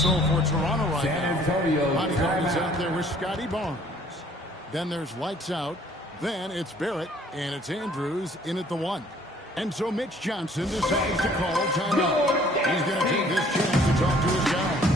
So for Toronto right San now, Antonio, bodyguard is timeout. out there with Scotty Barnes. Then there's lights out. Then it's Barrett, and it's Andrews in at the 1. And so Mitch Johnson decides to call timeout. He's going to take this chance to talk to his guys.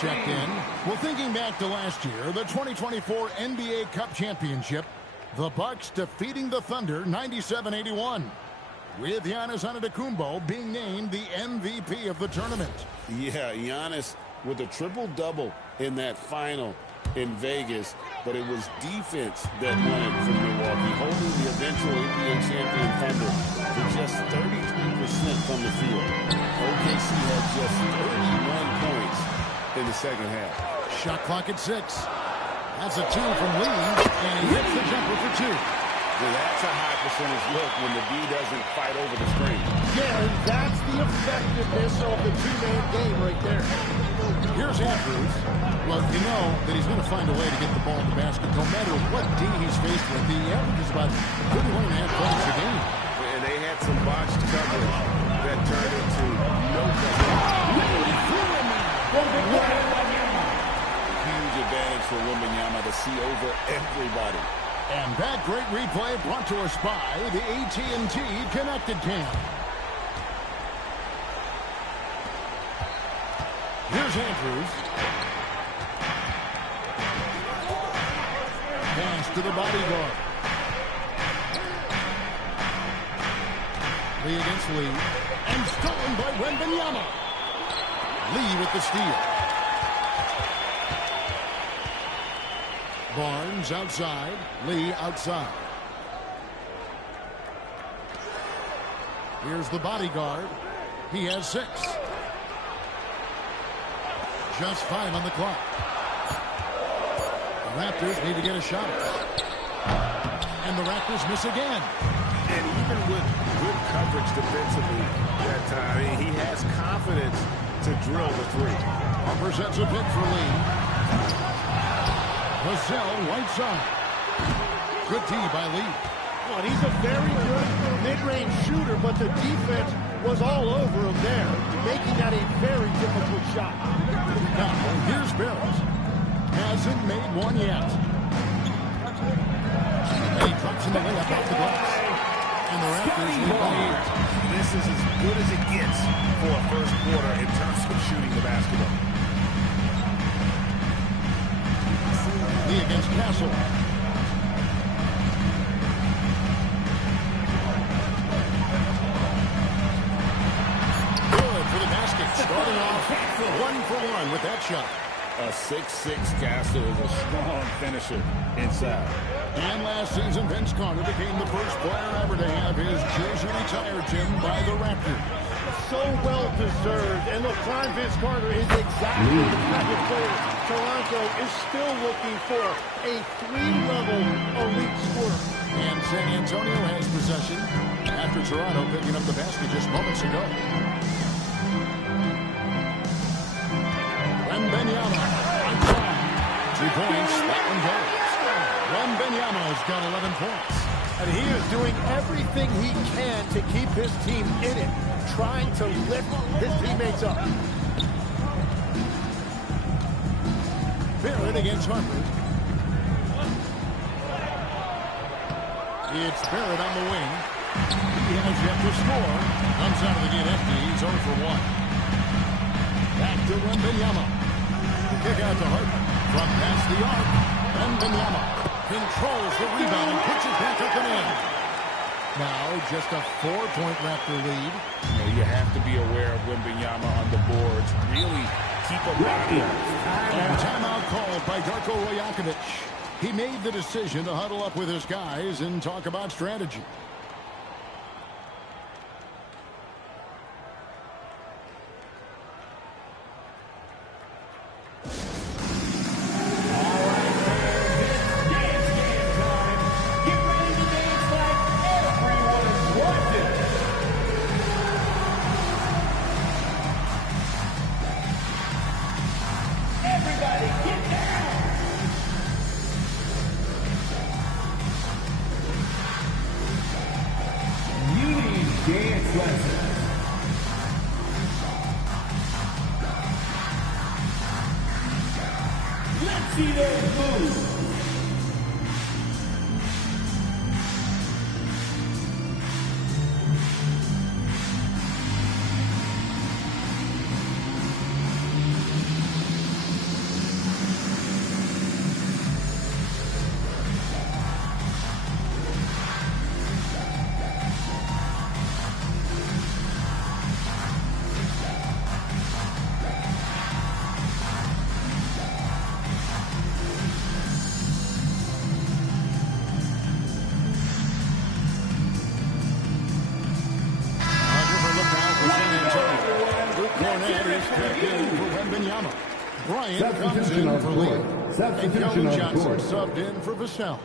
Checked in. Well, thinking back to last year, the 2024 NBA Cup Championship, the Bucks defeating the Thunder 97-81, with Giannis Antetokounmpo being named the MVP of the tournament. Yeah, Giannis with a triple-double in that final in Vegas, but it was defense that won it from Milwaukee, holding the eventual NBA champion Thunder to just 33% from the field. OKC had just 31 points in the second half. Shot clock at 6. That's a 2 from Lee, and he hits the jumper for 2. Well, that's a high percentage look when the D doesn't fight over the screen. Yeah, and that's the effectiveness of the two-man game right there. Here's Andrews. Well, you know that he's going to find a way to get the ball in the basket. No matter what D he's faced with, he averages about 31.5 points a game. And they had some botched coverage that turned into no coverage. Huge advantage for Wembanyama to see over everybody. And that great replay brought to us by the AT&T Connected Cam. Here's Andrews. Pass to the bodyguard. Lee against Lee. And stolen by Wembanyama. Lee with the steal. Barnes outside. Lee outside. Here's the bodyguard. He has 6. Just 5 on the clock. The Raptors need to get a shot. And the Raptors miss again. And even with good coverage defensively that time, he has confidence to drill the 3. Harper sets a pick for Lee. Vassell right side. Good D by Lee. Well, he's a very good mid-range shooter, but the defense was all over him there, making that a very difficult shot. Now, here's Barrett. Hasn't made one yet. And he drops in the layup off the glass. And the Raptors lead by 8. This is as good as it gets for a first quarter in terms of shooting the basketball. Lee against Castle. Good for the basket. Starting off 1 for 1 with that shot. A 6'6" Castle is a strong finisher inside. And last season, Vince Carter became the first player ever to have his jersey retired, Jim, by the Raptors. So well deserved. And look, prime Vince Carter is exactly the type of player Toronto is still looking for. A 3-level elite scorer. And San Antonio has possession after Toronto picking up the basket just moments ago. Wembanyama outside. 2 points. That one goes. Wembanyama's got 11 points. And he is doing everything he can to keep his team in it, trying to lift his teammates up. Barrett against Harper. It's Barrett on the wing. He has yet to score. Comes out of the gate empty. He's 0 for 1. Back to Wembanyama. Kick out to Harden. From past the arc. Wembanyama controls the rebound and puts it back up and in. Now just a 4-point Raptor lead. You have to be aware of Wembanyama on the boards. Really keep a body on. And timeout called by Darko Rajakovic. He made the decision to huddle up with his guys and talk about strategy. Let's see those moves. Bryant comes in for Lee. And Kelvin Johnson subbed in for Vassell.